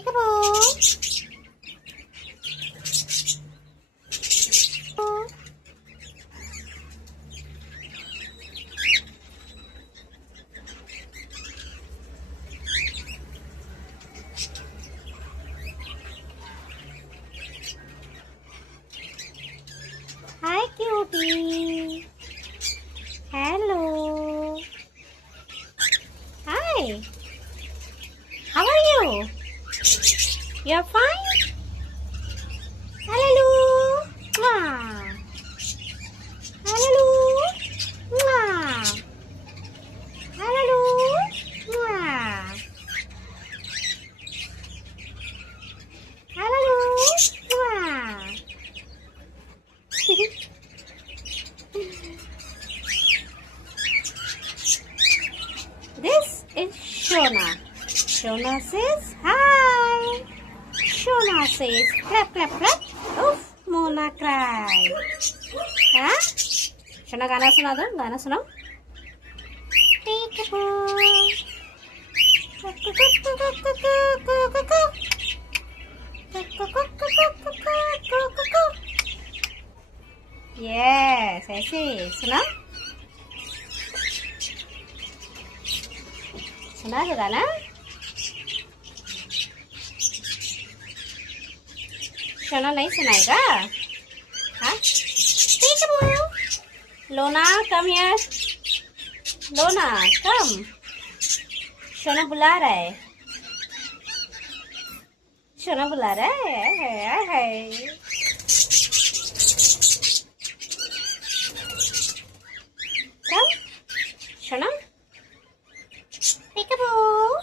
Peekaboo. Hi, cutie. Hello. Hi. How are you? You're fine? Hallelujah. Mwah. Hallelujah. Mwah. Hallelujah. Mwah. Hallelujah. Mwah. This is Shona. Shona says hi. Shona says clap clap clap. Oof, Mona cry. हाँ? शोना गाना सुना दो, गाना सुनाओ. Yes, ऐसे सुना. सुना दो गाना. शोना नहीं सुनाएगा. हाँ? Lona, come here. Lona, come. Shona बुला रहा है. शोना बुला रहा है. Come, शोना. Peekaboo.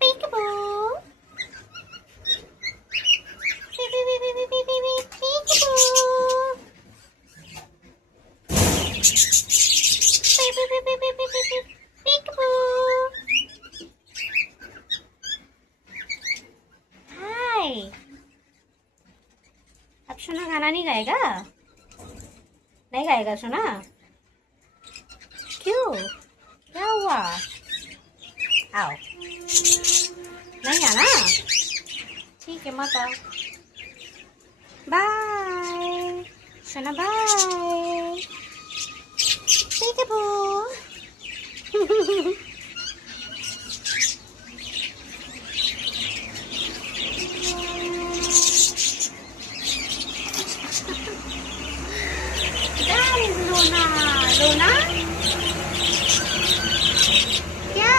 Peekaboo. हाय. अब शोना गाना नहीं गाएगा. नहीं गाएगा शोना. क्यों? क्या हुआ? आओ. नहीं आना. ठीक है मत आओ. बाय शोना. Bye. Peekaboo. That is Luna. Luna? क्या?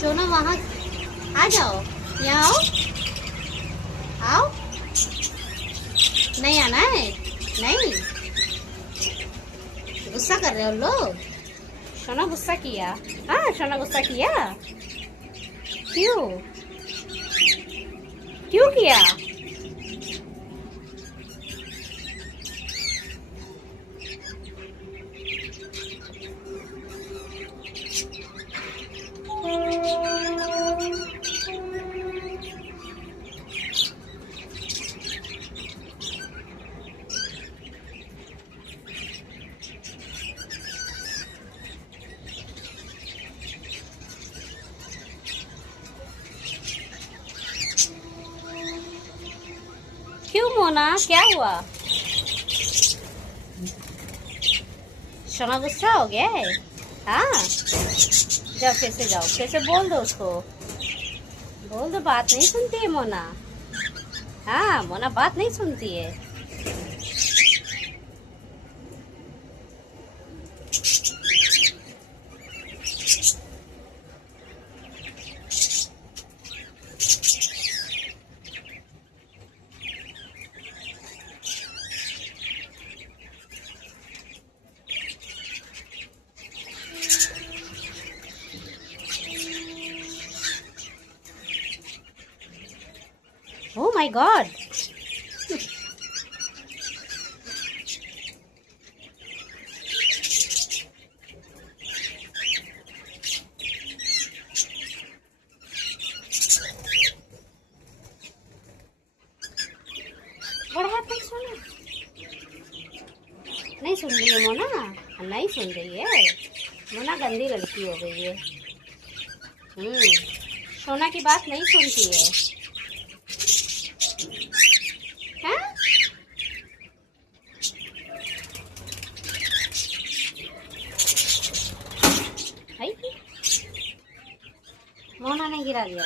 शोना वहाँ आ जाओ. यहाँ आओ. आओ. नहीं आना है. नहीं. गुस्सा कर रहे हो लोग. शोना गुस्सा किया. हाँ शोना गुस्सा किया. क्यों? क्यों किया? क्यों मोना, क्या हुआ? शोना गुस्सा हो गया है. हाँ जाओ फिर से जाओ. फिर से बोल दो उसको. बोल दो. बात नहीं सुनती है मोना. हाँ मोना बात नहीं सुनती है. Oh my God. What happened, Sona? नहीं सुन रही है मोना. नहीं सुन रही है, मोना गंदी लड़की हो गई है। सोना की बात नहीं सुनती है। हाँ? मोना ने गिरा दिया।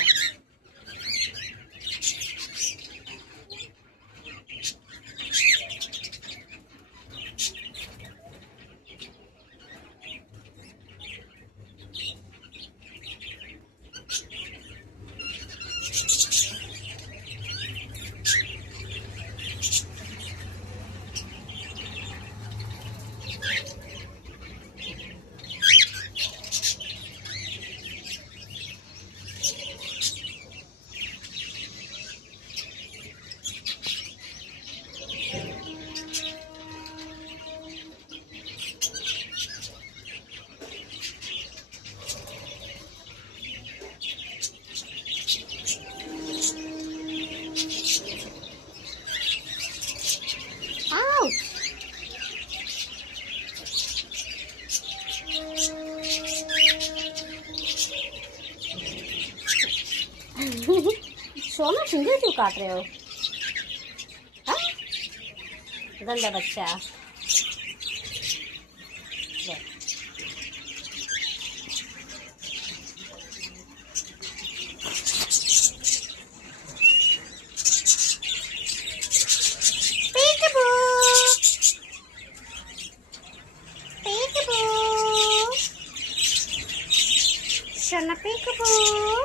सोना फिंगर क्यों काट रहे हो? हाँ? गंदा बच्चा। Shana peekaboo.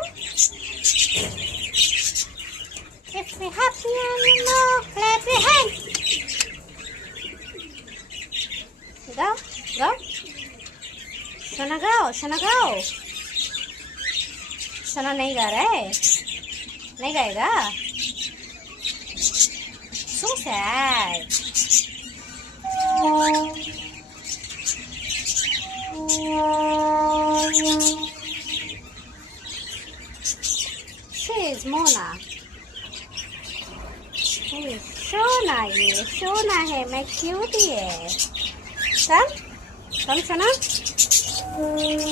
If you're happy animal, clap your hands. Go, go. Shana go, Shana go. Shana नहीं गा रहा है, नहीं गाएगा। So sad. She is Mona. सोना, ये सोना है, मैं क्यूटी है। कम कम सोना,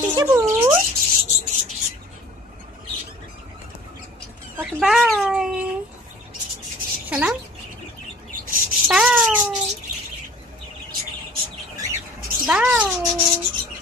peekaboo. Okay, bye. सोना, bye. Bye.